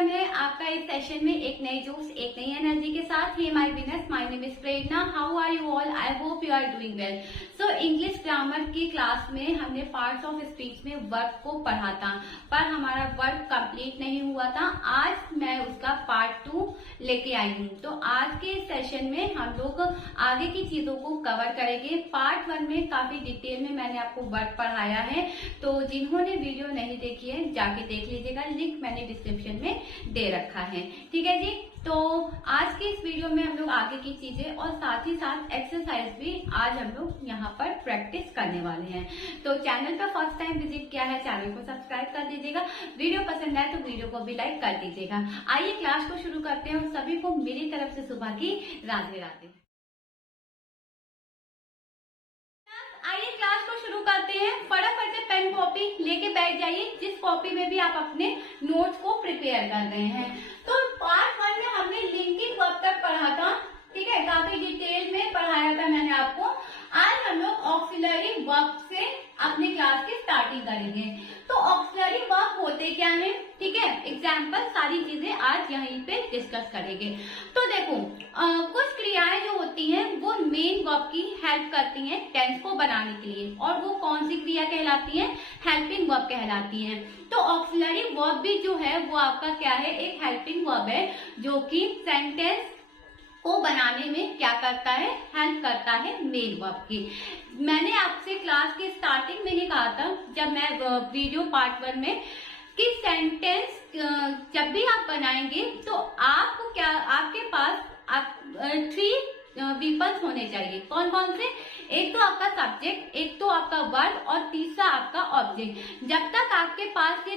Welcome है आपका इस सेशन में एक नए जोश एक नई एनर्जी के साथ। Hey my winners, my name is Prerna. How are you all? I hope you are doing well. So English grammar की क्लास में हमने पार्ट्स ऑफ स्पीच में वर्ब को पढ़ा था, पर हमारा वर्ब कंप्लीट नहीं हुआ था। आज मैं उसका पार्ट 2 लेके आई हूँ। तो आज के सेशन में हम लोग आगे की चीजों को कवर करेंगे। पार्ट 1 में काफी डिटेल में मैंने आपको वर्ब पढ़ाया है, तो जिन्होंने वीडियो नहीं देखी है जाके देख लीजिएगा, लिंक मैंने डिस्क्रिप्शन में दे रखा है। ठीक है जी। तो आज के इस वीडियो में हम लोग आगे की चीजें और साथ ही साथ एक्सरसाइज भी आज हम लोग यहाँ पर प्रैक्टिस करने वाले हैं। तो चैनल पर फर्स्ट टाइम विजिट किया है, चैनल को सब्सक्राइब कर दीजिएगा। वीडियो पसंद आए तो वीडियो को भी लाइक कर दीजिएगा। आइए क्लास को शुरू करते हैं और सभी को मेरी तरफ से सुबह की राधे राधे। आइए क्लास को शुरू करते हैं। फटाफट से पेन कॉपी लेके बैठ जाइए, जिस कॉपी में भी आप अपने नोट्स को प्रिपेयर कर रहे हैं। तो पार्ट 1 में हमने लिंकिंग वर्ब तक पढ़ा था, ठीक है, काफी डिटेल में पढ़ाया था मैंने आपको। आज हम लोग ऑक्सिलरी वर्ब से अपनी क्लास की स्टार्टिंग करेंगे। तो ऑक्सिलरी वर्ब होते क्या है, ठीक है, एग्जाम्पल सारी चीजें आज यहीं पे डिस्कस करेंगे। तो देखो कुछ क्रियाएं जो होती हैं वो मेन वर्ब की हेल्प करती हैं टेंस को बनाने के लिए, और वो कौन सी क्रिया कहलाती है? हेल्पिंग वर्ब कहलाती हैं। तो ऑक्सिलरी वर्ब भी जो है वो आपका क्या है? एक हेल्पिंग वर्ब है, जो कि सेंटेंस को बनाने में क्या करता है? हेल्प करता है मेन वर्ब की। मैंने आपसे क्लास के स्टार्टिंग में ही कहा था, जब मैं वीडियो पार्ट 1 में, कि सेंटेंस जब भी आप बनाएंगे तो आपको क्या, आपके पास 3 वीपन्स होने चाहिए। कौन कौन से? एक तो आपका सब्जेक्ट, एक तो आपका वर्ब, और तीसरा आपका ऑब्जेक्ट। जब तक आपके पास ये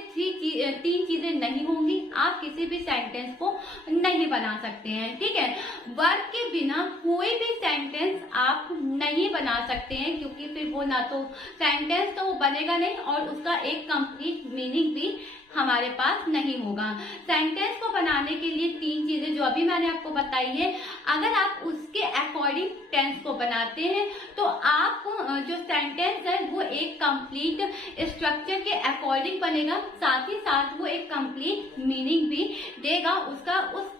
3 चीजें नहीं होंगी, आप किसी भी सेंटेंस को नहीं बना सकते हैं। ठीक है, वर्ब के बिना कोई भी सेंटेंस आप नहीं बना सकते हैं, क्योंकि फिर वो ना तो सेंटेंस तो वो बनेगा नहीं, और उसका एक कंप्लीट मीनिंग भी हमारे पास नहीं होगा। सेंटेंस को बनाने के लिए 3 चीजें जो अभी मैंने आपको बताई है, अगर आप उसके अकॉर्डिंग टेंस को बनाते हैं तो आप जो सेंटेंस है वो एक कंप्लीट स्ट्रक्चर के अकॉर्डिंग बनेगा, साथ ही साथ वो एक कंप्लीट मीनिंग भी देगा। उसका उस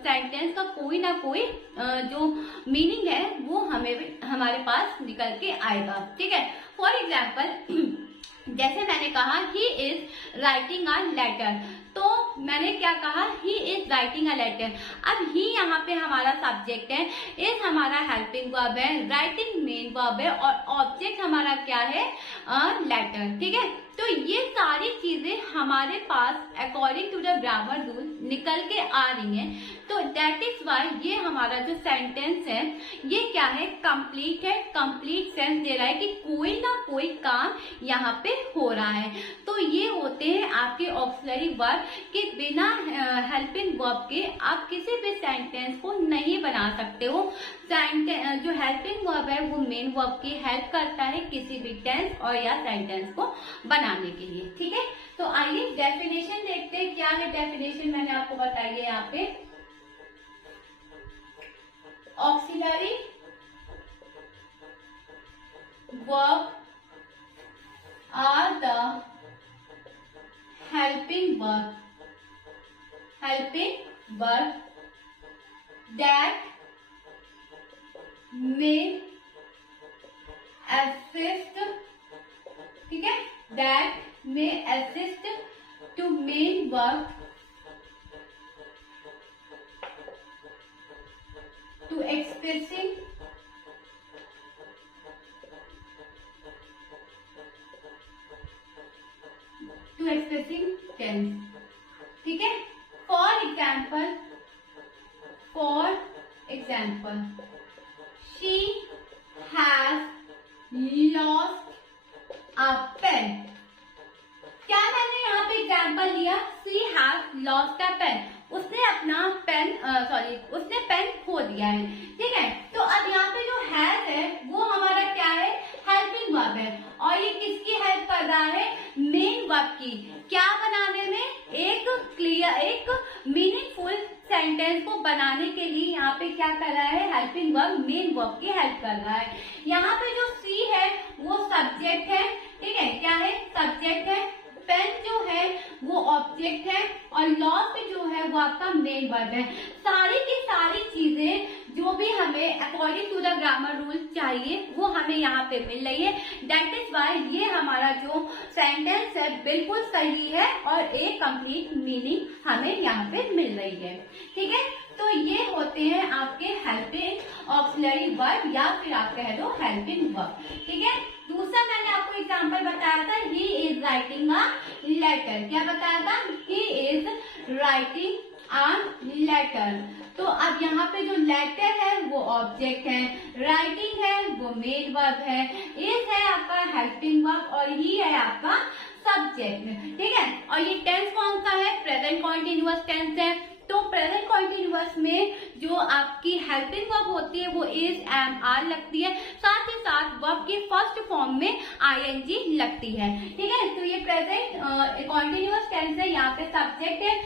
सेंटेंस का कोई ना कोई जो मीनिंग है वो हमारे पास निकल के आएगा। ठीक है, फॉर एग्जाम्पल जैसे मैंने कहा he is writing a letter, तो मैंने क्या कहा? He is writing a letter. अब ही यहाँ पे हमारा सब्जेक्ट है, इज हमारा हेल्पिंग वर्ब है, राइटिंग मेन वर्ब है, और ऑब्जेक्ट हमारा क्या है? लेटर। ठीक है, तो ये सारी चीजें हमारे पास according to the grammar rule निकल के आ रही हैं। तो दैट इज वाई ये हमारा जो सेंटेंस है ये क्या है? कंप्लीट है, कंप्लीट सेंस दे रहा है कि कोई ना कोई काम यहाँ पे हो रहा है। तो ये होते हैं आपके ऑक्सिलरी वर्ब, के बिना हेल्पिंग वर्ब के आप किसी भी सेंटेंस को नहीं बना सकते हो। जो हेल्पिंग वर्ब है वो मेन वर्ब की हेल्प करता है किसी भी टेंस और या सेंटेंस को बनाने के लिए। ठीक है, तो आइए डेफिनेशन देखते हैं। क्या है डेफिनेशन? मैंने आपको बताई है यहाँ पे, auxiliary verb are the helping verb that may assist, ठीक है, that may assist to main verb to expressing tense। ठीक है, for example she has lost a pen। क्या मैंने यहाँ पे एग्जाम्पल लिया? she has lost a pen, उसने अपना उसने पेन खो दिया है। ठीक है, तो अब यहाँ पे जो हैज है वो हमारा क्या है? हेल्पिंग वर्ब है, और ये किसकी हेल्प कर रहा है? मेन वर्ब की। क्या बनाने में? एक क्लियर, एक मीनिंगफुल सेंटेंस को बनाने के लिए यहाँ पे क्या कर रहा है? हेल्पिंग वर्ब मेन वर्ब की हेल्प कर रहा है। यहाँ पे जो सी है वो सब्जेक्ट है, ठीक है, क्या है? सब्जेक्ट है। पेन जो है वो ऑब्जेक्ट है, और लॉस्ट जो है वो आपका मेन वर्ब है। सारी की सारी चीजें जो भी हमें according to the grammar rule चाहिए वो हमें यहाँ पे मिल रही है। दैट इज वाई ये हमारा जो सेंटेंस है बिल्कुल सही है और एक कंप्लीट मीनिंग हमें यहाँ पे मिल रही है। ठीक है, तो ये होते हैं आपके हेल्पिंग ऑक्सिलरी वर्ब या फिर आप कह दो हेल्पिंग वर्ब। ठीक है, दूसरा मैंने आपको एग्जांपल बताया था, he is writing a letter. क्या बताया था? He is writing a letter. तो अब यहाँ पे जो लेटर है वो ऑब्जेक्ट है, राइटिंग है वो मेन वर्ब है, इज है आपका हेल्पिंग वर्ब और ही है आपका सब्जेक्ट। ठीक है, और ये टेंस कौन सा है? प्रेजेंट कॉन्टिन्यूअस टेंस है। तो प्रेजेंट कॉन्टिन्यूअस में जो आपकी हेल्पिंग वर्ब होती है वो इज, एम, आर लगती है, साथ ही साथ वर्ब की फर्स्ट फॉर्म में आईएनजी लगती है। ठीक है, तो ये प्रेजेंट कॉन्टिन्यूअस टेंस है, यहाँ पे सब्जेक्ट है,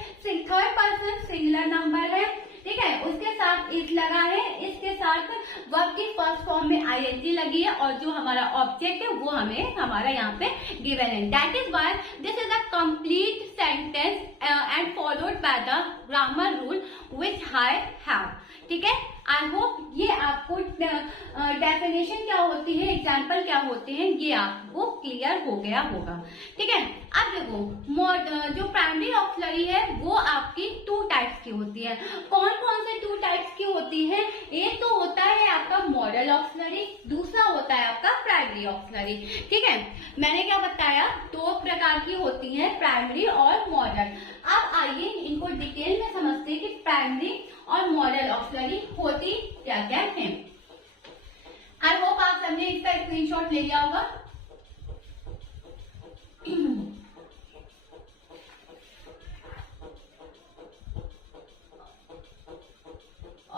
थर्ड पर्सन सिंगुलर नंबर है। ठीक है, उसके साथ इज लगा है, इसके साथ वर्ब की फर्स्ट फॉर्म में आईएनजी लगी है और जो हमारा ऑब्जेक्ट है वो हमें हमारा यहाँ पे गिवन है। That is why this is a complete sentence and followed by the grammar rule which I have. ठीक है, आई होप ये आपको डेफिनेशन क्या होती है, एग्जाम्पल क्या होते हैं, ये आपको क्लियर हो गया होगा। ठीक है, अब देखो जो प्राइमरी ऑक्सिलरी है वो आपकी टू टाइप्स की होती है। कौन कौन से टू टाइप्स की होती है? एक तो होता है आपका मॉडल ऑक्सिलरी, दूसरा होता है आपका प्राइमरी ऑक्सिलरी। ठीक है, मैंने क्या बताया, दो प्रकार की होती है, प्राइमरी और मॉडल। अब आइए इनको डिटेल में समझते हैं कि प्राइमरी और मॉडल ऑक्सिलरी होती क्या क्या है। आई होप आप सबने इसका स्क्रीनशॉट ले लिया होगा।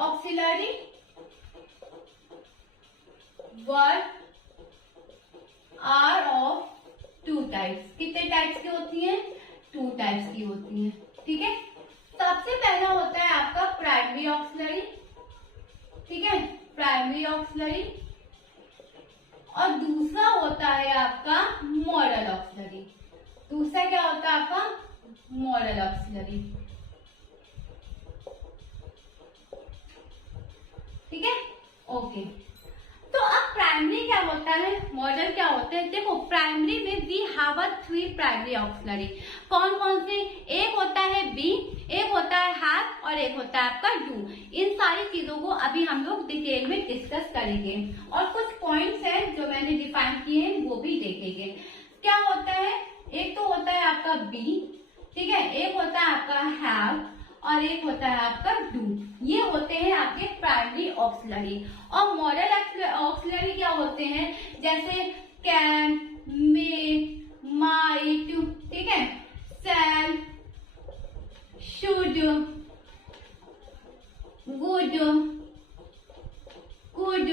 Auxiliary verb are of two types. कितने टाइप्स की होती हैं? टू टाइप्स की होती हैं। ठीक है, सबसे पहला होता है आपका प्राइमरी ऑक्सिलरी। ठीक है, प्राइमरी ऑक्सिलरी, और दूसरा होता है आपका मॉडल ऑक्सिलरी। दूसरा क्या होता है आपका? Model auxiliary. ठीक है, ओके। तो अब प्राइमरी क्या होता है, मॉडल क्या होते हैं? देखो, प्राइमरी में वी हैव 3 प्राइमरी ऑक्सिलरी। कौन कौन से? एक होता है बी, एक होता है हैव और एक होता है आपका डू। इन सारी चीजों को अभी हम लोग डिटेल में डिस्कस करेंगे और कुछ पॉइंट्स हैं जो मैंने डिफाइन किए हैं वो भी देखेंगे। क्या होता है? एक तो होता है आपका बी, ठीक है, एक होता है आपका हैव और एक होता है आपका डू। ये होते हैं आपके प्राइमरी ऑक्सिलरी। और मॉडल ऑक्सिलरी क्या होते हैं? जैसे कैन, मे, माइट, ठीक है, शैल, शुड, वुड, कुड,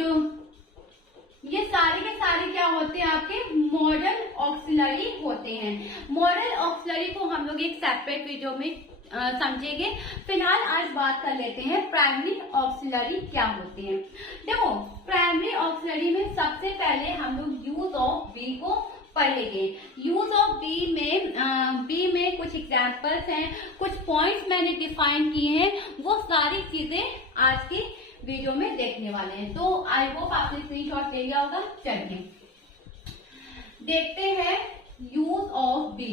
ये सारे के सारे क्या होते हैं? आपके मॉडल ऑक्सिलरी होते हैं। मॉडल ऑक्सिलरी को हम लोग एक सेपरेट वीडियो में समझेंगे। फिलहाल आज बात कर लेते हैं प्राइमरी ऑक्सिलरी क्या होते हैं। देखो, प्राइमरी ऑक्सिलरी में सबसे पहले हम लोग यूज ऑफ बी को पढ़ेंगे। यूज ऑफ बी में कुछ एग्जांपल्स हैं, कुछ पॉइंट्स मैंने डिफाइन किए हैं, वो सारी चीजें आज की वीडियो में देखने वाले हैं। तो आई होप आपने स्क्रीनशॉट ले लिया होगा। चलिए देखते हैं यूज ऑफ बी।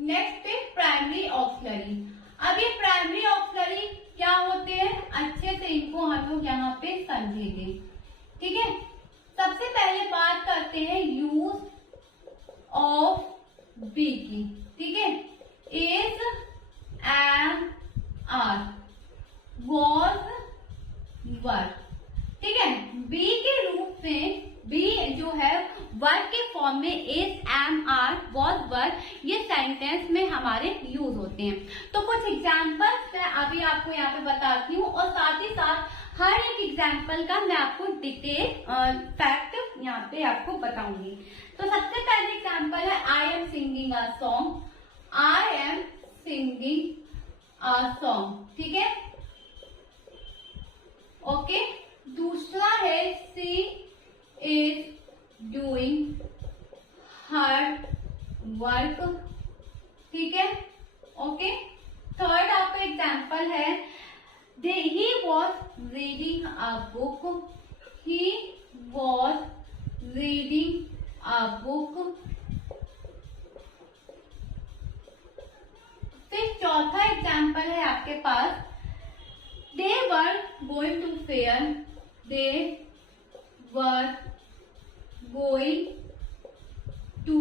नेक्स्ट पे प्राइमरी ऑक्सिलरी। अब ये प्राइमरी ऑक्सिलरी क्या होते हैं, अच्छे से इनको हम लोग यहाँ पे समझेंगे। ठीक है, सबसे पहले बात करते हैं यूज ऑफ बी की। ठीक है, इज, एम, आर, वॉज, वर। ठीक है, बी के रूप में बी जो है वर्ब के फॉर्म में इज, एम, आर, वॉज, वर, ये सेंटेंस में हमारे यूज होते हैं। तो कुछ एग्जाम्पल्स मैं अभी आपको यहाँ पे बताती हूँ और साथ ही साथ हर एक एग्जाम्पल का मैं आपको डिटेल फैक्ट यहाँ पे आपको बताऊंगी। तो सबसे पहले एग्जाम्पल है I am singing a song. I am singing a song. ठीक है, ओके। दूसरा है she is doing her work, ठीक है, ओके। थर्ड आपका एग्जाम्पल है, he was reading a book, he was reading a book. फिर चौथा एग्जाम्पल है आपके पास, they were going to fair, they were going to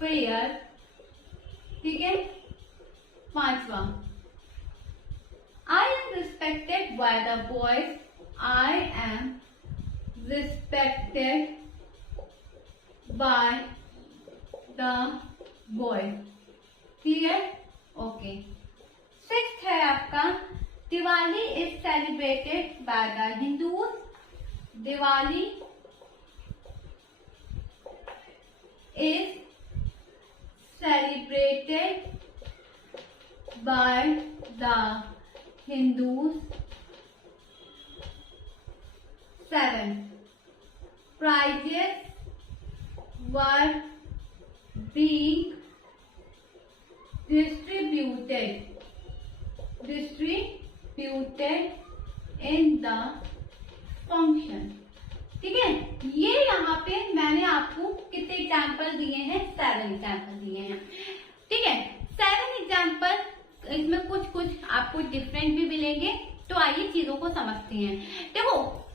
fair, ठीक है। पांचवा, I am respected by the boys, I am respected by the boys, clear, okay. Sixth है आपका, Diwali is celebrated by the Hindus, Diwali is celebrated by the Hindus. 7. Prizes were being distributed in the function, ठीक है। ये यहाँ पे मैंने आपको कितने एग्जाम्पल दिए हैं, 7 एग्जाम्पल दिए हैं, ठीक है। 7 एग्जाम्पल, इसमें कुछ आपको डिफरेंट भी मिलेंगे, तो आइए चीजों को समझते हैं। देखो,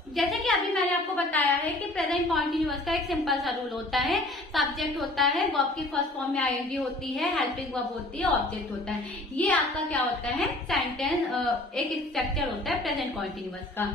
जैसे कि अभी मैंने आपको बताया है कि प्रेजेंट कॉन्टिन्यूअस का एक सिंपल सा रूल होता है, सब्जेक्ट होता है, वर्ब की फर्स्ट फॉर्म में आईएनजी होती है, हेल्पिंग वर्ब होती है, ऑब्जेक्ट होता है। ये आपका क्या होता है, सेंटेंस, एक स्ट्रक्चर होता है प्रेजेंट कॉन्टिन्यूअस का।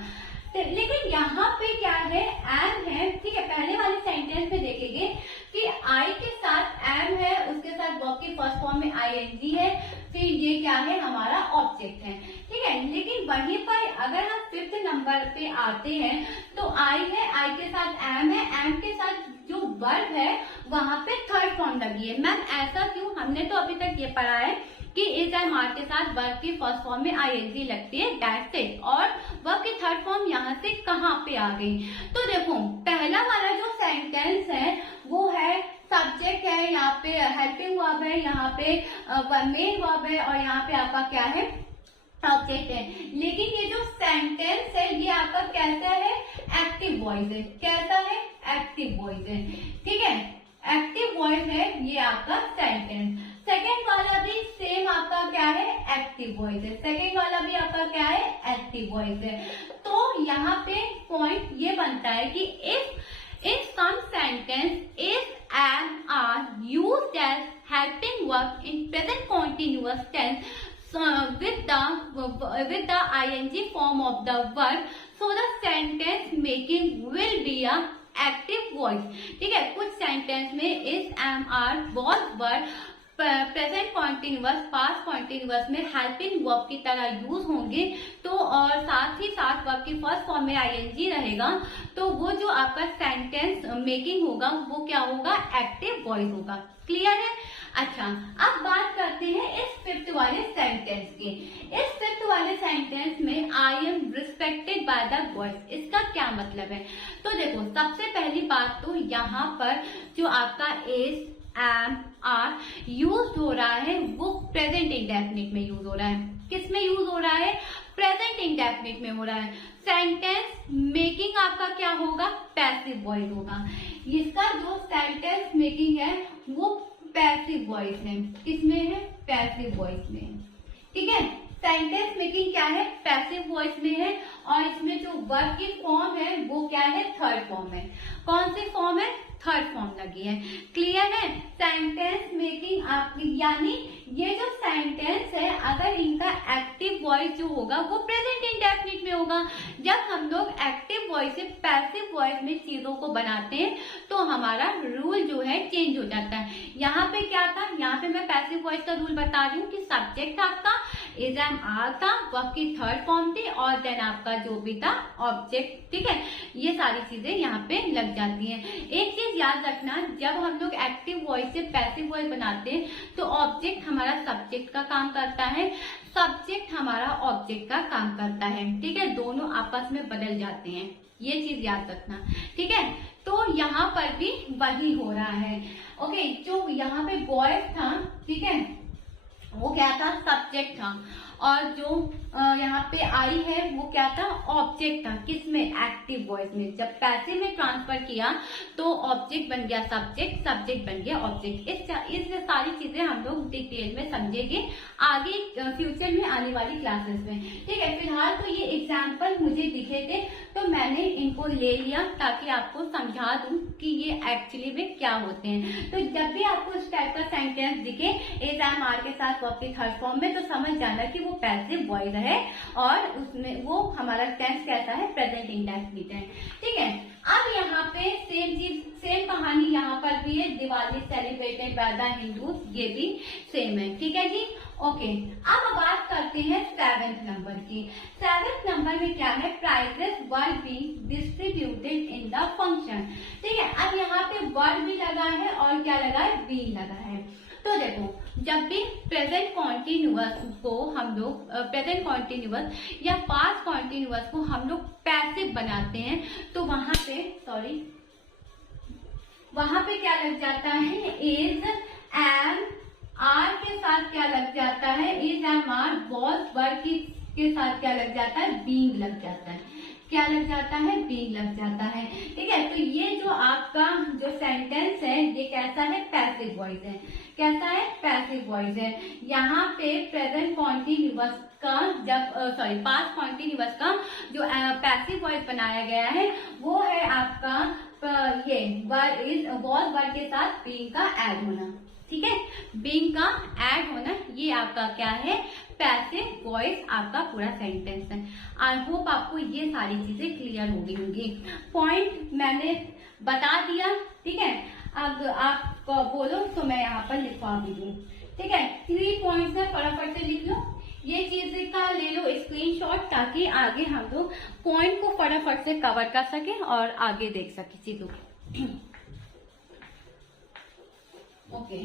लेकिन यहाँ पे क्या है, एम है, ठीक है। पहले वाले सेंटेंस में देखेंगे कि आई के साथ एम है, उसके साथ वर्ब की फर्स्ट फॉर्म में आईएनजी है, फिर ये क्या है, हमारा ऑब्जेक्ट है, ठीक है। लेकिन वहीं पर अगर हम 5th नंबर पे आते हैं तो आई है, आई के साथ एम है, एम के साथ जो वर्ब है वहां पे थर्ड फॉर्म लगी है। मैम ऐसा क्यों, हमने तो अभी तक ये पढ़ा है कि इज एंड आर के साथ वर्ब की फर्स्ट फॉर्म में आईएनजी लगती है, दैट्स इट। और वर्ब की थर्ड फॉर्म यहाँ से कहाँ पे आ गई, तो देखो पहला वाला जो सेंटेंस है वो है, सब्जेक्ट है, यहाँ पे हेल्पिंग वर्ब है, यहाँ पे मेन वर्ब है, और यहाँ पे आपका क्या है, ऑब्जेक्ट है। लेकिन ये जो सेंटेंस है ये आपका कैसा है, एक्टिव वॉइस है, कैसा है, एक्टिव वॉइस है, ठीक है, एक्टिव वॉइस है ये आपका सेंटेंस। सेकेंड वाला भी सेम आपका क्या है, एक्टिव वॉइस है, सेकेंड वाला भी आपका क्या है, एक्टिव वॉइस है। तो यहाँ पे पॉइंट ये बनता है कि if in some sentence if and are used as helping verb in present continuous tense with the ing form of the verb, so the sentence making will be a active voice, ठीक है। कुछ sentence में is, am, are, was, were present continuous, past continuous में helping verb की तरह use होंगे, तो और साथ ही साथ वर्ब की फर्स्ट फॉर्म में आईएनजी रहेगा, तो वो जो आपका सेंटेंस मेकिंग होगा वो क्या होगा, एक्टिव वॉइस होगा, क्लियर है। अच्छा, अब बात करते हैं इस 5th वाले सेंटेंस की। इस 5th वाले सेंटेंस में आई am respected by the boys, इसका क्या मतलब है, तो देखो सबसे पहली बात तो यहाँ पर जो आपका इज, एम, आर यूज हो रहा है वो प्रेजेंट इंडेफिनिट में यूज हो रहा है। किस में यूज हो रहा है, प्रेजेंट इंडेफिनिट में हो रहा है। सेंटेंस मेकिंग आपका क्या होगा, पैसिव वॉइस होगा। इसका जो सेंटेंस मेकिंग है वो पैसिव वॉइस है, किसमें है, पैसिव वॉइस में, ठीक है। सेंटेंस मेकिंग क्या है, पैसिव वॉइस में है, और इसमें जो वर्ब की फॉर्म है वो क्या है, थर्ड फॉर्म है। कौन सी फॉर्म है, थर्ड फॉर्म लगी है, क्लियर है। सेंटेंस मेकिंग आपकी, यानी ये जो सेंटेंस है अगर इनका एक्टिव वॉइस जो होगा वो प्रेजेंट इंडेफिनिट में होगा। जब हम लोग एक्टिव वॉइस से पैसिव वॉइस में चीजों को बनाते हैं तो हमारा रूल जो है चेंज हो जाता है। यहाँ पे क्या था, यहाँ पे मैं पैसिव वॉइस का रूल बता रही हूँ कि सब्जेक्ट आपका इज एम आर था, वर्ब की थर्ड फॉर्म थी, और देन आपका जो भी था ऑब्जेक्ट, ठीक है। ये सारी चीजें यहाँ पे लग जाती हैं। एक चीज याद रखना, जब हम लोग एक्टिव वॉइस से पैसिव वॉइस बनाते हैं तो ऑब्जेक्ट हमारा सब्जेक्ट का काम करता है, सब्जेक्ट हमारा ऑब्जेक्ट का काम करता है, ठीक है। दोनों आपस में बदल जाते हैं, ये चीज याद रखना, ठीक है। तो यहाँ पर भी वही हो रहा है। ओके, जो यहाँ पे बॉयज था, ठीक है, वो क्या था, सब्जेक्ट था, और जो यहाँ पे आई है वो क्या था, ऑब्जेक्ट था। किसमें, एक्टिव वॉइस में। जब पैसिव में ट्रांसफर किया तो ऑब्जेक्ट बन गया सब्जेक्ट, सब्जेक्ट बन गया ऑब्जेक्ट। इस सारी चीजें हम लोग डिटेल में समझेंगे आगे फ्यूचर में आने वाली क्लासेस में, ठीक है। फिलहाल तो ये एग्जाम्पल मुझे दिखे थे तो मैंने इनको ले लिया ताकि आपको समझा दूं कि ये एक्चुअली में क्या होते हैं। तो जब भी आपको इस टाइप का सेंटेंस दिखे एग्जाम आर के साथ वर्ब के थर्ड फॉर्म में, तो समझ जाना कि वो पैसिव वॉइस है और उसमें वो हमारा टेंस कैसा है, प्रेजेंट इंडेफिनिट है, ठीक है। अब यहाँ पे सेम चीज, सेम कहानी यहाँ पर भी है, Diwali celebrated by the Hindus, ये भी सेम है, ठीक है जी। ओके, अब बात करते हैं 7th नंबर की। 7th नंबर में क्या है, prizes were being distributed in the function, ठीक है। अब यहाँ पे वर भी लगा है और क्या लगा है, बी लगा है। तो देखो, जब भी प्रेजेंट कॉन्टिन्यूअस को हम लोग प्रेजेंट कॉन्टिन्यूअस या पास्ट कॉन्टिन्यूअस को हम लोग पैसिव बनाते हैं तो वहां पे क्या लग जाता है, इज, एम, आर के साथ क्या लग जाता है, इज, एम, आर, वॉज, वर के साथ क्या लग जाता है, बीइंग लग जाता है। क्या लग जाता है, बीइंग लग जाता है, ठीक है। तो ये जो आपका जो सेंटेंस है ये कैसा है, पैसिव वॉइस है। कैसा है, पैसिव वॉइस है। यहाँ पे प्रेजेंट कॉन्टिन्यूअस का जब पास्ट कॉन्टिन्यूअस का जो पैसिव वॉइस बनाया गया है वो है आपका ये वर, इज, वॉज, वर के साथ बीइंग का ऐड होना, ठीक है। बीइंग का ऐड होना, ये आपका क्या है, पैसिव वॉइस आपका पूरा सेंटेंस है। आई होप आपको ये सारी चीजें क्लियर हो गई होंगी। पॉइंट मैंने बता दिया, ठीक है। अब आप बोलो तो मैं यहाँ पर लिखवा भी दूँ, ठीक है। 3 पॉइंट्स है, फटाफट से लिख लो। ये चीज का ले लो स्क्रीनशॉट ताकि आगे हम लोग पॉइंट को फटाफट से कवर कर सके और आगे देख सके चीजों को। ओके,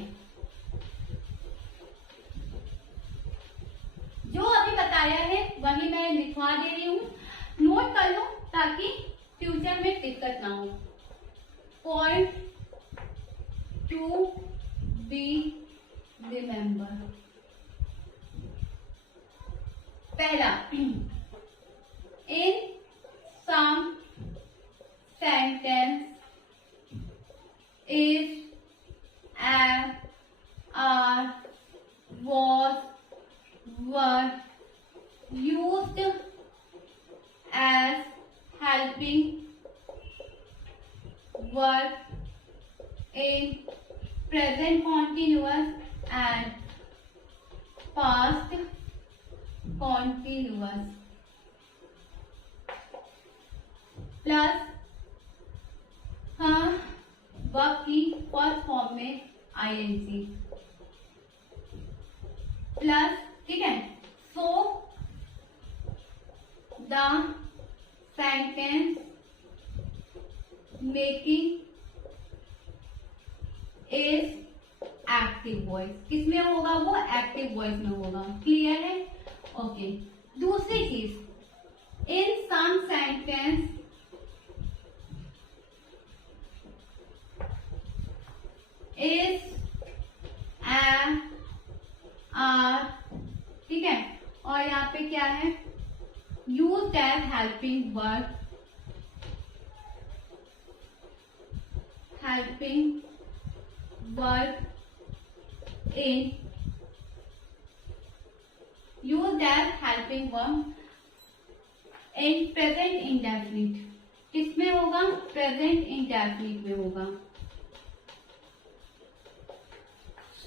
जो अभी बताया है वही मैं लिखवा दे रही हूँ, नोट कर लो ताकि फ्यूचर में दिक्कत ना हो। पॉइंट टू बी रिमेम्बर, पहला, in some sentence is, am, are, was, were used as helping verb in present continuous and past continuous plus हाँ वर्ब की फर्स्ट फॉर्म में आईएनजी प्लस, ठीक है। So the sentence making is active voice, किसमें होगा वो, active voice में होगा, क्लियर है। ओके, दूसरी चीज, in some sentence is, am, are, ठीक है। और यहाँ पे क्या है, used as helping verb, helping verb in, used as helping verb in present indefinite, किसमें होगा, प्रेजेंट इंडेफिनिट में होगा।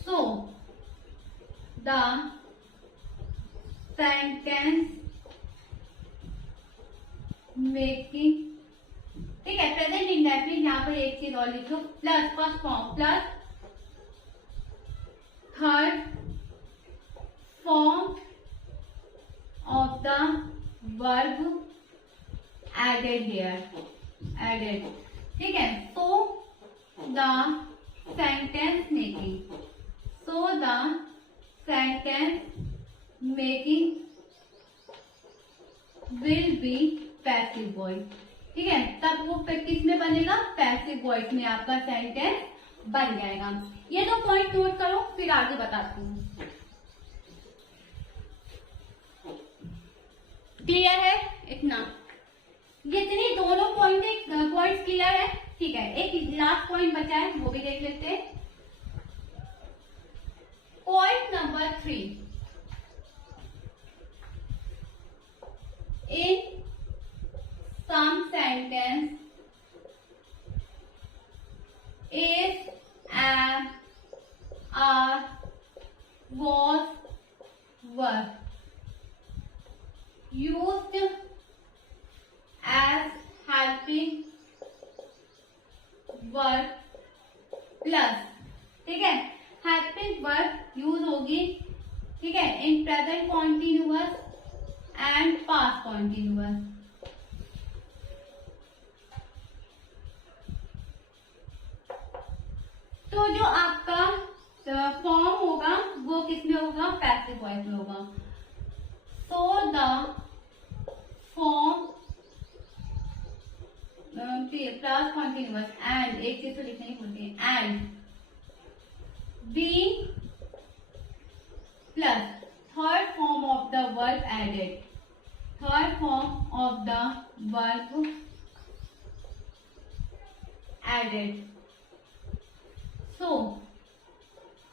So the sentence making, ठीक है, प्रेजेंट इंडेफिनिट, यहाँ पर एक चीज और लिखो, plus first form plus third form of the verb added here, added, ठीक है। So the sentence making, so the sentence making will be passive voice, ठीक है, तब वो किस में बनेगा, पैसिव वॉइस में आपका सेंटेंस बन जाएगा। ये दो पॉइंट नोट करो, फिर आगे बताती हूँ। क्लियर है इतना? जितनी दोनों पॉइंट्स क्लियर है, ठीक है। एक लास्ट पॉइंट बचा है, वो भी देख लेते हैं। Point number 3, in some sentence is, am, are, was, were used as helping verb plus, ठीक है, हेल्पिंग वर्ब यूज होगी, ठीक है, इन present continuous and past continuous. तो जो आपका फॉर्म होगा वो किसमें होगा, पैसिव वॉइस में होगा। So the form plus continuous and, एक चीज तो लिखनी होती है, and being plus third form of the verb added, third form of the verb added. So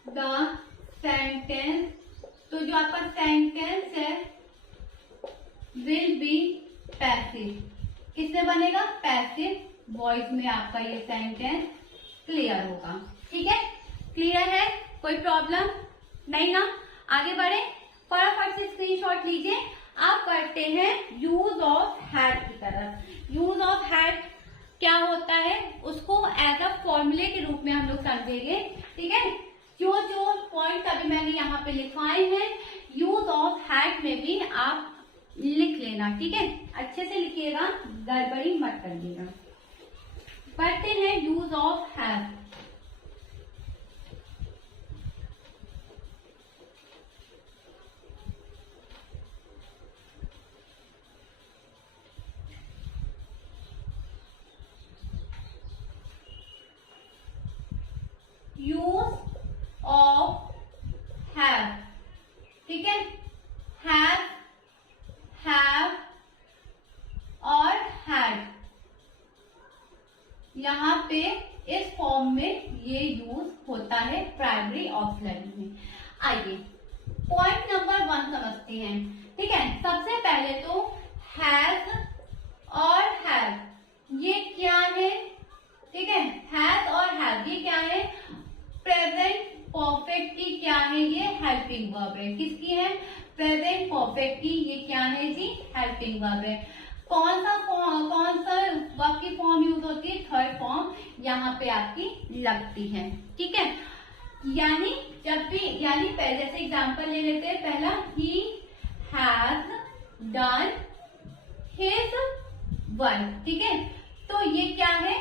the sentence, तो जो आपका सेंटेंस है will be passive, किसमें बनेगा, पैसिव वॉइस में आपका ये सेंटेंस क्लियर होगा। ठीक है, क्लियर है, कोई प्रॉब्लम नहीं ना? आगे बढ़े, फटाफट से स्क्रीनशॉट लीजिए। आप करते हैं यूज ऑफ हैड की तरफ। यूज ऑफ हैड क्या होता है, उसको एज अ फॉर्मूले के रूप में हम लोग समझेंगे। ठीक है, जो जो पॉइंट अभी मैंने यहाँ पे लिखवाए हैं, यूज ऑफ हैड में भी आप लिख लेना। ठीक है, अच्छे से लिखिएगा, गड़बड़ी मत करिएगा। पढ़ते हैं use of had. Use of have, ठीक है, हैव, हैव और हैड, यहाँ पे इस फॉर्म में ये यूज होता है प्राइमरी ऑक्सिलरी में। आइए पॉइंट नंबर 1 समझते हैं। ठीक है, सबसे पहले तो हैज और हैव ये क्या है, ठीक है, हैज और हैव ये क्या है, प्रेजेंट परफेक्ट की क्या है, ये हेल्पिंग वर्ब है। किसकी है, प्रेजेंट परफेक्ट की, ये क्या है जी, हेल्पिंग वर्ब है। कौन सा वर्ब की फॉर्म यूज होती है, थर्ड फॉर्म यहाँ पे आपकी लगती है। ठीक है, यानी जब भी, यानी जैसे एग्जांपल ले लेते हैं, पहला he has done his work. ठीक है, तो ये क्या है,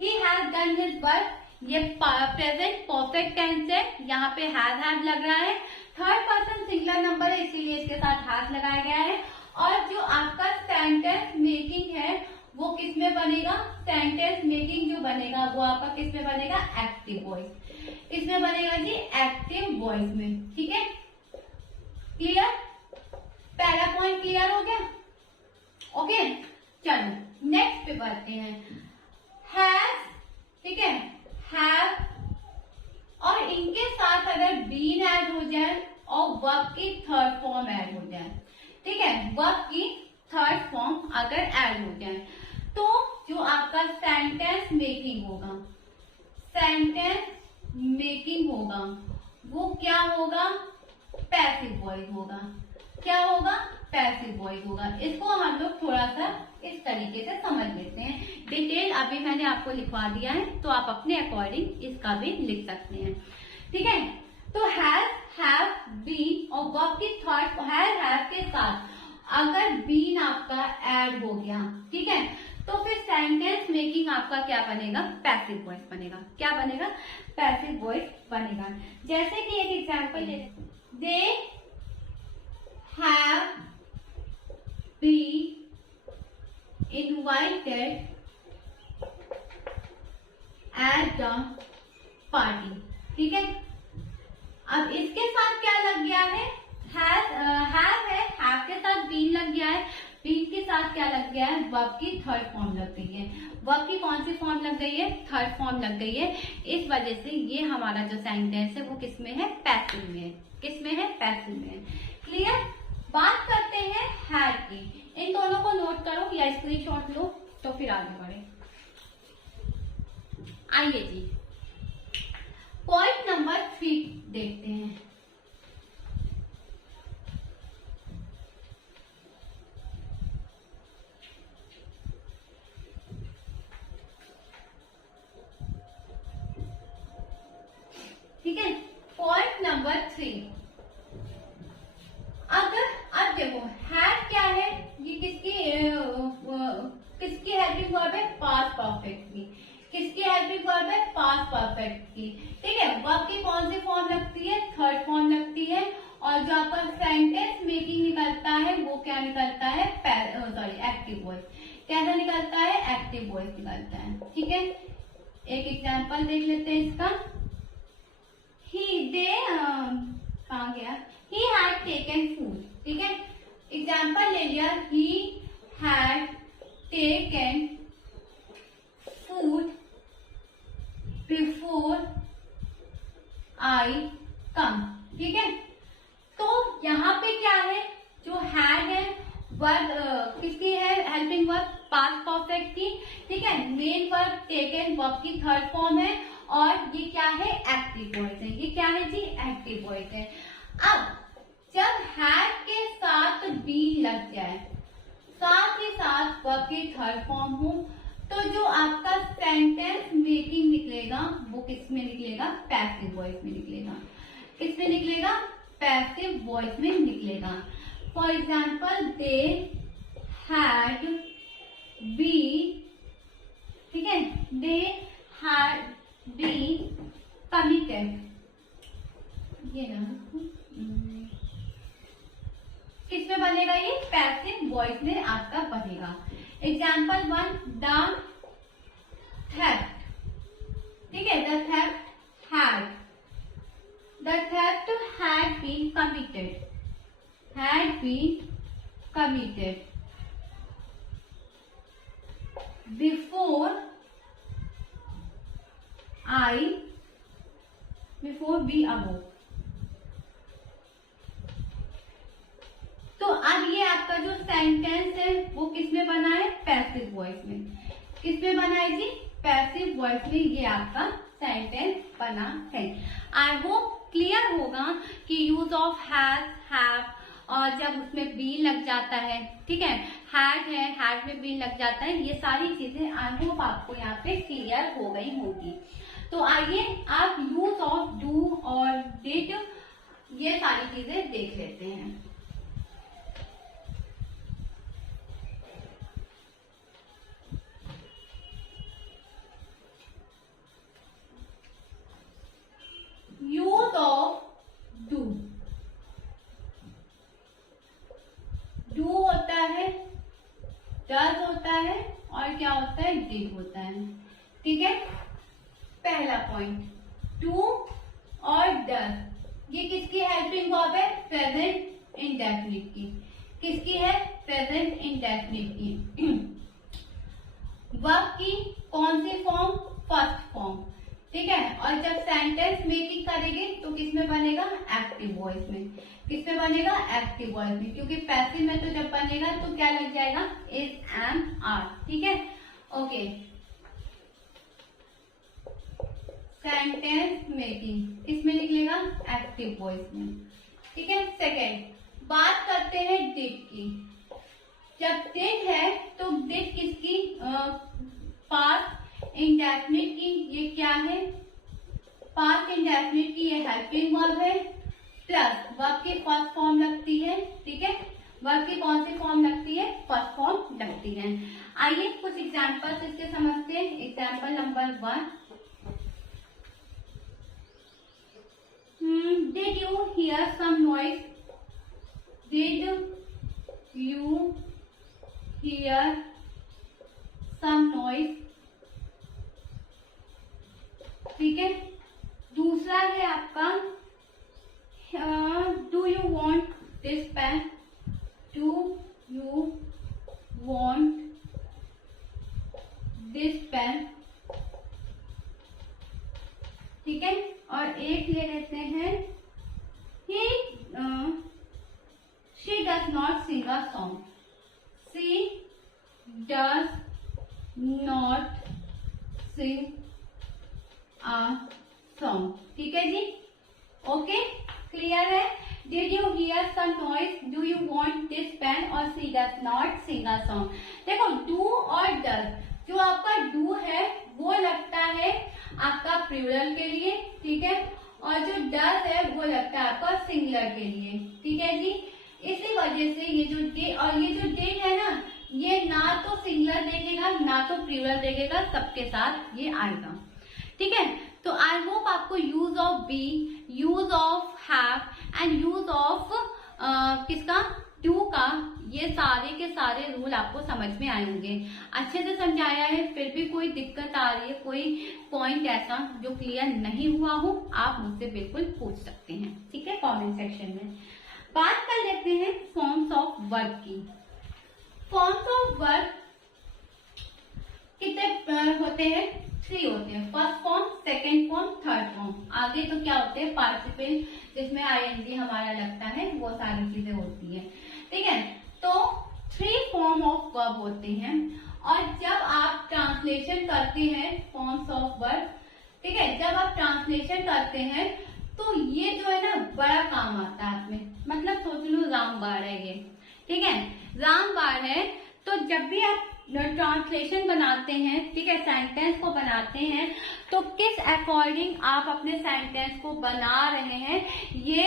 he has done his work, ये प्रेजेंट परफेक्ट टेंस है, यहाँ पे हैव लग रहा है। थर्ड पर्सन सिंगुलर नंबर है, इसीलिए इसके साथ हैज लगाया गया है। और जो आपका सेंटेंस मेकिंग है वो किस में बनेगा, सेंटेंस मेकिंग जो बनेगा वो आपका किस में बनेगा, एक्टिव वॉइस। इसमें बनेगा जी एक्टिव वॉइस में। ठीक है, क्लियर, पहला पॉइंट क्लियर हो गया। ओके, चलो नेक्स्ट पे बढ़ते हैं। हैज, ठीक है, हैव और इनके साथ अगर बीन ऐड हो जाए और वर्ब की थर्ड फॉर्म ऐड हो जाए, ठीक है, वर्ब की थर्ड फॉर्म अगर ऐड हो जाए, तो जो आपका सेंटेंस मेकिंग होगा, सेंटेंस मेकिंग होगा वो क्या होगा, पैसिव वॉइस होगा। क्या होगा, पैसिव वॉइस होगा। इसको हम लोग थोड़ा सा इस तरीके से समझ लेते हैं। डिटेल अभी मैंने आपको लिखवा दिया है, तो आप अपने अकॉर्डिंग इसका भी लिख सकते हैं। ठीक है, तो हैज, हैव, बीन और वर्ब की थर्ड हैव के साथ अगर बीन आपका ऐड हो गया, ठीक है, तो फिर सेंटेंस मेकिंग आपका क्या बनेगा, पैसिव वॉइस बनेगा। क्या बनेगा, पैसिव वॉइस बनेगा। जैसे कि एक एग्जांपल ले, they have been invited at the party. ठीक है, अब इसके साथ क्या लग गया है, हैव के साथ बीन लग गया है, बीन के साथ क्या लग गया है, वर्ब की थर्ड फॉर्म लग गई है। वर्ब की कौन सी फॉर्म लग गई है, थर्ड फॉर्म लग गई है। इस वजह से ये हमारा जो सेंटेंस है वो किसमें है, पैसिव में है। किसमें है, पैसिव में है। क्लियर। बात करते हैं हैड की। इन दोनों को नोट करो या स्क्रीनशॉट लो तो फिर आगे बढ़े। आइए जी, पॉइंट नंबर 3 देखते हैं। ठीक है, पॉइंट नंबर 3। अब देखो हैड क्या है, ये किसकी हेल्पिंग वर्ब है, पास्ट परफेक्ट की। किसकी हेल्पिंग वर्ब है, पास्ट परफेक्ट की। ठीक है, वर्ब की कौन सी फॉर्म लगती है, थर्ड फॉर्म लगती है। और जो आपका सेंटेंस मेकिंग निकलता है वो क्या निकलता है, एक्टिव वॉइस। कैसा निकलता है, एक्टिव वॉइस निकलता है। ठीक है, एक एग्जांपल देख लेते हैं इसका। कहाँ गया, he had taken food। ठीक है, एग्जाम्पल ले लिया, he had taken food before I come। ठीक है, तो यहाँ पे क्या है, जो had है वर्ब किसकी है, हेल्पिंग वर्ब पास्ट परफेक्ट की। ठीक है, मेन वर्ब टेकन वर्ब की थर्ड फॉर्म है और ये क्या है, एक्टिव वॉइस है। ये क्या है जी, एक्टिव वॉइस है। अब जब हैड के साथ बी लग जाए, साथ ही साथ वर्ब की थर्ड फॉर्म हो, तो जो आपका सेंटेंस मेकिंग निकलेगा वो किस में निकलेगा, पैसिव वॉइस में निकलेगा। किस में निकलेगा, पैसिव वॉइस में निकलेगा। For example, they had be. ठीक है, दे हैड बी कमिटेड। ये ना किस में बनेगा, ये पैसिव वॉइस में आपका बनेगा। Example 1, the theft. ठीक है, the theft had been committed. Had been committed before be awoke. तो अब ये आपका जो सेंटेंस है वो किस में बना है, पैसिव वॉइस में। किस में बना है जी, पैसिव वॉइस में ये आपका सेंटेंस बना है। आई होप क्लियर होगा कि यूज ऑफ हैज, हैव और जब उसमें बी लग जाता है। ठीक है, हैड है, हैड में बी लग जाता है। ये सारी चीजें आई होप आपको यहाँ पे क्लियर हो गई होगी। तो आइए आप यूज ऑफ डू और डिड ये सारी चीजें देख लेते हैं। यूज ऑफ डू, डू होता है, डज होता है और क्या होता है, डिड होता है। ठीक है, पहला पॉइंट, डू और डज ये किसकी हेल्पिंग वर्ब है, प्रेजेंट इंडेफिनिट की। किसकी है, प्रेजेंट इंडेफिनिट की। वर्ब की कौन सी फॉर्म, फर्स्ट फॉर्म। ठीक है, और जब सेंटेंस मेकिंग करेंगे तो किस में बनेगा, एक्टिव वॉइस में। किस में बनेगा, एक्टिव वॉइस में, क्योंकि पैसिव में तो जब बनेगा तो क्या लग जाएगा, इज, एम, आर। ठीक है, ओके। सेंटेंस मेकिंग किस में निकलेगा, एक्टिव वॉइस में। ठीक है, सेकेंड बात करते हैं डिड की। जब डिड है तो डिड किसकी, पास्ट इंडेफिनिट की। ये क्या है, पास्ट इंडेफिनिट की ये हेल्पिंग वर्ब है, प्लस वर्ब की फर्स्ट फॉर्म लगती है। ठीक है, वर्ब की कौन सी फॉर्म लगती है, फर्स्ट फॉर्म लगती है। आइए कुछ एग्जाम्पल्स इसके समझते हैं। Example number 1, did you hear some noise? Did you hear noise, ठीक है। दूसरा है आपका do you want this pen, do you want this pen, ठीक है। और एक ले लेते हैं she does not sing a song, she does not sing a song, ठीक है जी। ओके, क्लियर है। Did you hear some noise? Do you want this pen? और she does not sing a song। देखो do और does, जो आपका do है वो लगता है आपका प्लूरल के लिए, ठीक है, और जो does है वो लगता है आपका सिंगुलर के लिए, ठीक है जी। इसी वजह से ये जो डे और ये जो डेट है ना, ये ना तो सिंगुलर देखेगा ना तो प्लूरल देखेगा, सबके साथ ये आएगा, ठीक है। तो आई होप आपको use of be, use of have and use of किसका, डू का, ये सारे के सारे रूल आपको समझ में आए होंगे। अच्छे से समझाया है, फिर भी कोई दिक्कत आ रही है, कोई पॉइंट ऐसा जो क्लियर नहीं हुआ हो, आप मुझसे बिल्कुल पूछ सकते हैं, ठीक है, कमेंट सेक्शन में। बात कर लेते हैं फॉर्म्स ऑफ वर्ब की। फॉर्म्स ऑफ वर्ब कितने होते हैं? 3 होते हैं। First form, second form, third form. आगे तो क्या होते हैं? पार्टिसिपल, जिसमें आईएनजी हमारा लगता है, वो सारी चीजें होती है, ठीक है। तो 3 फॉर्म ऑफ वर्ब होते हैं, और जब आप ट्रांसलेशन करते हैं फॉर्म्स ऑफ वर्ब, ठीक है, जब आप ट्रांसलेशन करते हैं तो ये जो है ना बड़ा काम आता है आप में। मतलब सोच लो रामबाण है ये, ठीक है, रामबाण है। तो जब भी आप ट्रांसलेशन बनाते हैं, ठीक है, सेंटेंस को बनाते हैं, तो किस अकॉर्डिंग आप अपने सेंटेंस को बना रहे हैं, ये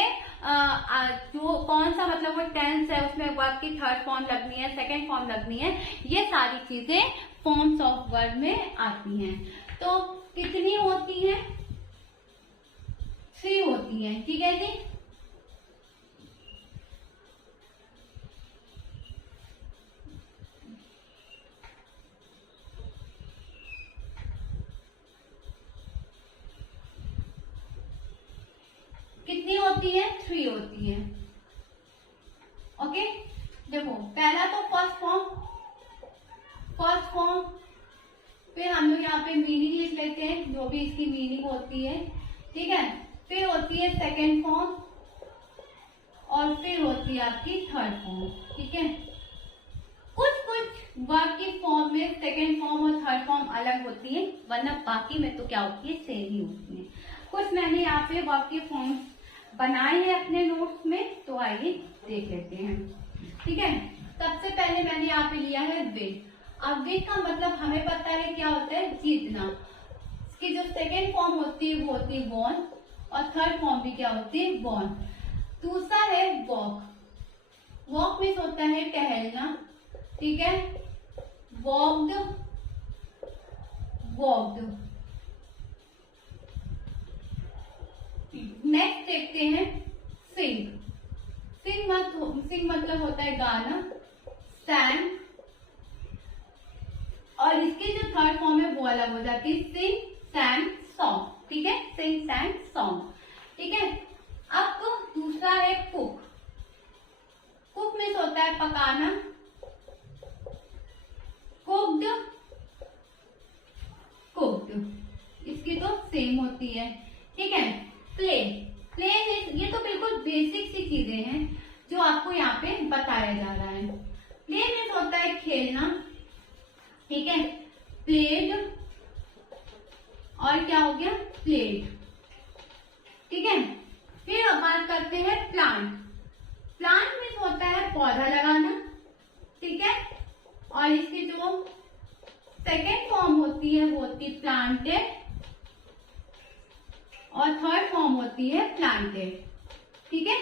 जो कौन सा मतलब वो टेंस है, उसमें वर्ब की थर्ड फॉर्म लगनी है, सेकंड फॉर्म लगनी है, ये सारी चीजें फॉर्म्स ऑफ वर्ब में आती हैं। तो कितनी होती हैं? 3 होती हैं, ठीक है जी। कितनी होती है? 3 होती है। ओके, देखो पहला तो फर्स्ट फॉर्म, फिर हम लोग यहाँ पे मीनिंग लिख लेते हैं, जो भी इसकी मीनिंग होती है, ठीक है। फिर होती है सेकेंड फॉर्म, और फिर होती है आपकी थर्ड फॉर्म, ठीक है। कुछ वर्ब की फॉर्म में सेकेंड फॉर्म और थर्ड फॉर्म अलग होती है, वरना बाकी में तो क्या होती है? सेम ही होती है। कुछ मैंने यहाँ पे वर्ब के फॉर्म बनाए हैं अपने नोट्स में, तो आइए देख लेते हैं, ठीक है। सबसे पहले मैंने यहाँ पे लिया है विन। अब विन का मतलब हमें पता है क्या होता है? जीतना। इसकी जो सेकेंड फॉर्म होती है वो होती है वॉन, और थर्ड फॉर्म भी क्या होती है? वॉन। दूसरा है वॉक। वॉक मीन्स होता है टहलना, ठीक है, वॉक्ड, नेक्स्ट देखते हैं सिंग। सिंग मतलब होता है गाना, सैंग, और इसकी जो थर्ड फॉर्म है वो अलग हो जाती है, सिंग, सैंग, सॉन्ग, ठीक है, सिंग, सैंग, सॉन्ग, ठीक है। अब तो दूसरा है कुक। कुक मीन्स होता है पकाना, कुक्ड, इसकी तो सेम होती है, ठीक है। प्ले ये तो बिल्कुल बेसिक सी चीजें हैं जो आपको यहाँ पे बताया जा रहा है। प्ले मीन्स होता है खेलना, ठीक है, प्लेड, और क्या हो गया? प्लेड, ठीक है। फिर अब बात करते हैं प्लांट। प्लांट मीन्स होता है पौधा लगाना, ठीक है, और इसकी जो सेकेंड फॉर्म होती है वो होती है प्लांटेड, और थर्ड फॉर्म होती है प्लांटेड, ठीक है।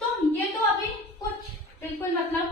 तो ये तो अभी कुछ बिल्कुल मतलब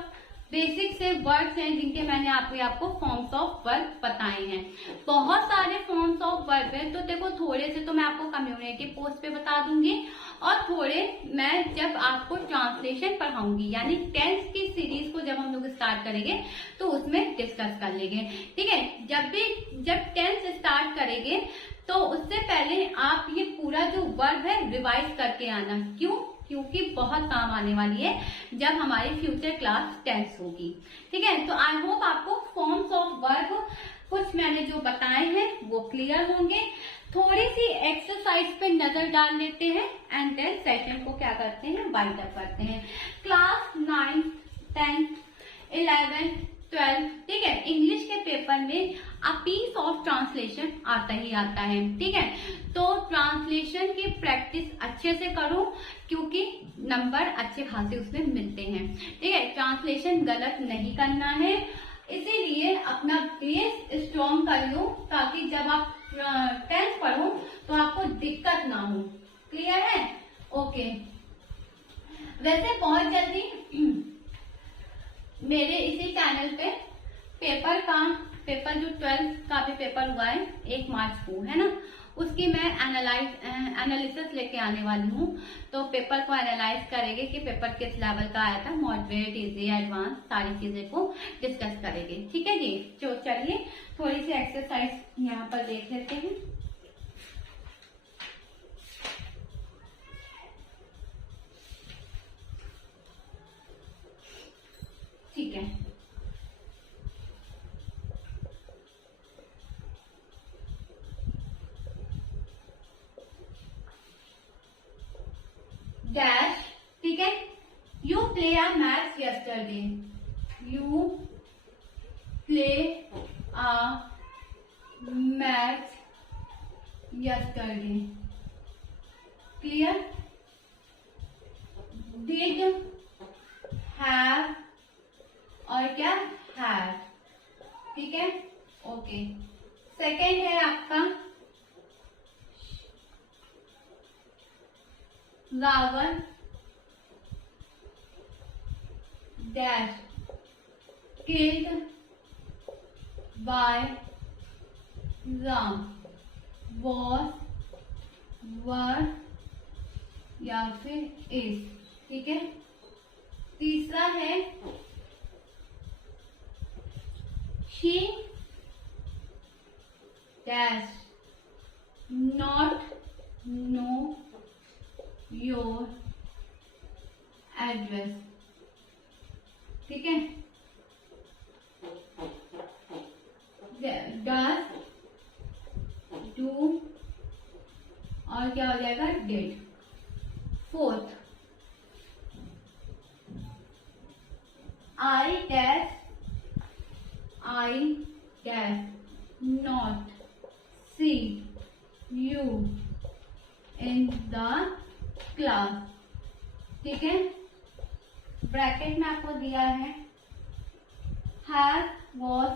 बेसिक से वर्ड्स हैं जिनके मैंने आपको फॉर्म्स ऑफ वर्ब बताए हैं। बहुत सारे फॉर्म्स ऑफ वर्ब है, तो देखो थोड़े से तो मैं आपको कम्युनिटी पोस्ट पे बता दूंगी और थोड़े मैं जब आपको ट्रांसलेशन पढ़ाऊंगी, यानी टेंस की सीरीज को जब हम लोग स्टार्ट करेंगे तो उसमें डिस्कस कर लेंगे। ठीक है, जब टेंस स्टार्ट करेंगे तो उससे पहले आप ये पूरा जो वर्ब है रिवाइज करके आना। क्यों? क्योंकि बहुत काम आने वाली है जब हमारी फ्यूचर क्लास टेंस होगी। ठीक है, तो आई होप आपको फॉर्म्स ऑफ वर्ब कुछ मैंने जो बताए हैं वो क्लियर होंगे। थोड़ी सी एक्सरसाइज पे नजर डाल लेते हैं एंड देन सेशन को क्या करते हैं, वाइंड अप करते हैं। क्लास 9, 10, 11, 12, ठीक है, इंग्लिश के पेपर में अ पीस ऑफ ट्रांसलेशन आता ही आता है। ठीक है, तो ट्रांसलेशन की प्रैक्टिस अच्छे से करो क्योंकि नंबर अच्छे खासे उसमें मिलते हैं। ठीक है, ट्रांसलेशन गलत नहीं करना है, इसीलिए अपना बेस स्ट्रॉन्ग कर लो ताकि जब आप टेंस पढ़ो तो आपको दिक्कत ना हो। क्लियर है? ओके। वैसे बहुत जल्दी मेरे इसी चैनल पे पेपर जो 12th का भी पेपर हुआ है 1 मार्च को, है ना, उसकी मैं एनालिसिस लेके आने वाली हूँ। तो पेपर को एनालाइज करेंगे कि पेपर किस लेवल का आया था, मॉडरेट, इजी, एडवांस, सारी चीजें को डिस्कस करेंगे। ठीक है जी, तो चलिए थोड़ी सी एक्सरसाइज यहाँ पर देख लेते हैं। ठीक है, डैश, ठीक है, you play a match yesterday, you play a match yesterday. Clear? Did, have और क्या, हैव। ठीक है, ओके। सेकेंड है आपका Ravan dash killed by Ram, was, were या फिर इज। ठीक है, तीसरा है she dash not know your address. ठीक है, डज, डू और क्या हो जाएगा, did. Fourth, I dash not see you in the class. ठीक है, ब्रैकेट में आपको दिया है has, was,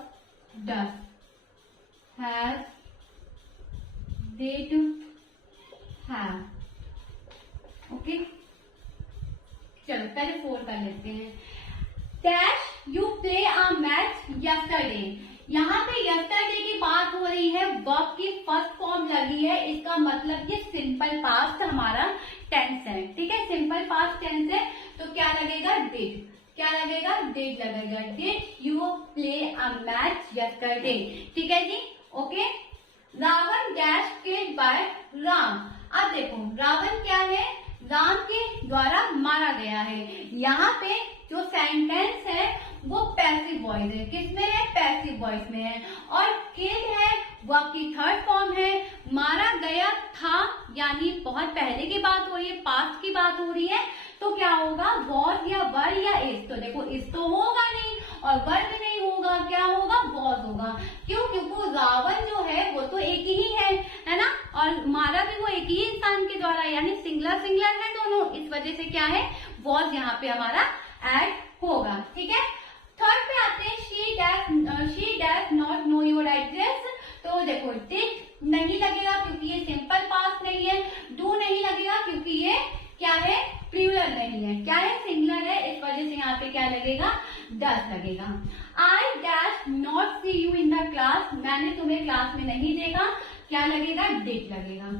does, has, did, have. Okay, चलो पहले 4 कर लेते हैं। Dash you play a match yesterday, यहाँ पे यस्टरडे की बात हो रही है, वर्ब की फर्स्ट फॉर्म लगी है, इसका मतलब ये सिंपल पास्ट हमारा टेंस है। ठीक है, सिंपल पास्ट टेंस है तो क्या लगेगा, डिड। क्या लगेगा, डिड लगेगा। Did you play a match yesterday. ठीक है जी, okay. Ravan dash killed by Ram. अब देखो रावण क्या है, राम के द्वारा मारा गया है। यहाँ पे जो सेंटेंस है वो पैसिव वॉइस है। किसमें है, पैसिव वॉइस में है। और किल है वर्ब की थर्ड फॉर्म है। मारा गया था यानी बहुत पहले की बात हो रही है, पास्ट की बात हो रही है, तो क्या होगा, वॉज या वर या इज। तो देखो इज तो होगा नहीं और वर भी नहीं होगा, क्या होगा, वॉज होगा। क्यों? क्योंकि रावण जो है वो तो एक ही है ना, और मारा भी वो एक ही इंसान के द्वारा, यानी सिंगुलर है दोनों, इस वजह से क्या है, वॉज यहाँ पे हमारा ऐड होगा। ठीक है, थर्ड पे आते हैं, she dash not know your address. तो देखो डिड नहीं लगेगा क्योंकि ये सिंपल पास्ट नहीं है, डू नहीं लगेगा क्योंकि ये क्या है, प्लूरल नहीं है, क्या है, सिंगुलर है, इस वजह से यहाँ पे क्या लगेगा, डस लगेगा। I dash not see you in the class, मैंने तुम्हें क्लास में नहीं देखा, क्या लगेगा, डिड लगेगा।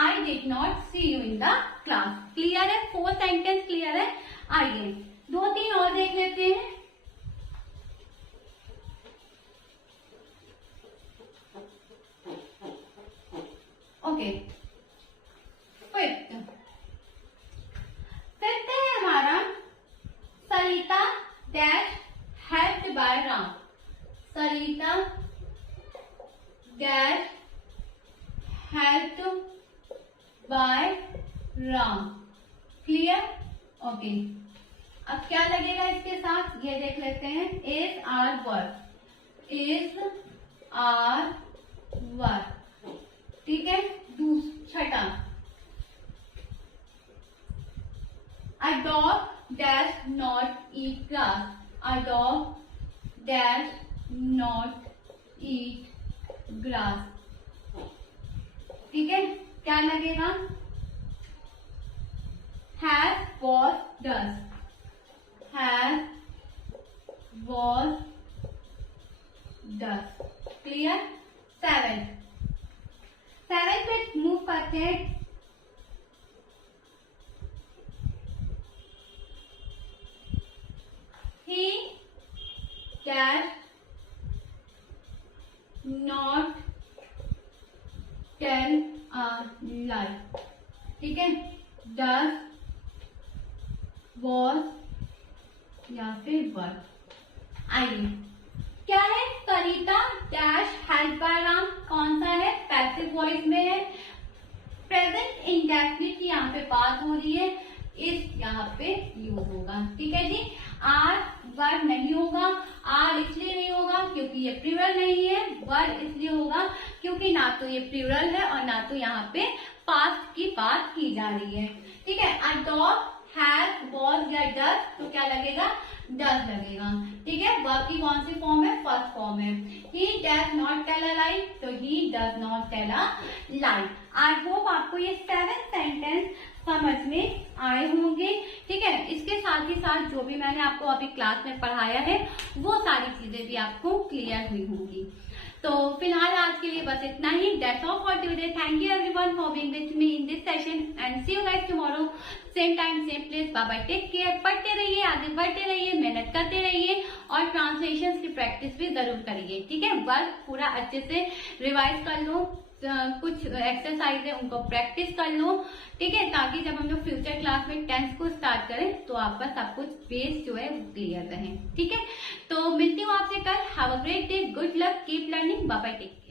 I did not see you in the class. Clear है, 4 सेंटेंस क्लियर है। आइए 2-3 और देख लेते हैं। ओके, फिफ्थ है हमारा Sarita dash helped by Ram. Sarita dash helped by Ram. Clear, okay. अब क्या लगेगा इसके साथ, ये देख लेते हैं। Is are work, is are work, ठीक है। छठा, a dog dash not eat grass. A dog dash not eat grass, ठीक है। क्या लगेगा, has was does, has was does. Clear. 7 पे मूव करते हैं। He dash not tell a lie, ठीक है। डस, वॉज या फिर वर्क। आइए क्या है, सरिता डैश हेल्प बाय राम, कौन सा है, पैसिव वॉइस में है। प्रेजेंट इंडेफिनिट की यहाँ पे बात हो रही है, इस यहाँ पे यूज होगा, ठीक है जी। आर वर्ड नहीं होगा, आर इसलिए नहीं होगा क्योंकि ये प्लूरल नहीं है, वर्ड इसलिए होगा क्योंकि ना तो ये प्लूरल है और ना तो यहाँ पे पास्ट की बात की जा रही है, ठीक है। अ डॉग हैज, वॉज या डज, तो क्या लगेगा, डज लगेगा, ठीक है। वर्ब की कौन सी फॉर्म है, फर्स्ट फॉर्म है। He does not tell a lie, तो he does not tell a lie. I hope आपको ये 7 सेंटेंस समझ में आए होंगे, ठीक है। इसके साथ ही साथ जो भी मैंने आपको अभी क्लास में पढ़ाया है वो सारी चीजें भी आपको क्लियर हुई होंगी। तो फिलहाल आज के लिए बस इतना ही। That's all for today. Thank you everyone for being with me in this session and see you guys tomorrow same time same place. Bye bye, take care। पढ़ते रहिए, आगे बढ़ते रहिए, मेहनत करते रहिए और ट्रांसलेशन की प्रैक्टिस भी जरूर करिए, ठीक है। वर्क पूरा अच्छे से रिवाइज कर लो, कुछ एक्सरसाइज है उनको प्रैक्टिस कर लो, ठीक है, ताकि जब हम लोग फ्यूचर क्लास में 10th को स्टार्ट करें तो आपका सब कुछ बेस जो है क्लियर रहे, ठीक है। तो मिलती हूँ आपसे कल। Have a great day, good luck, keep learning, bye bye, take.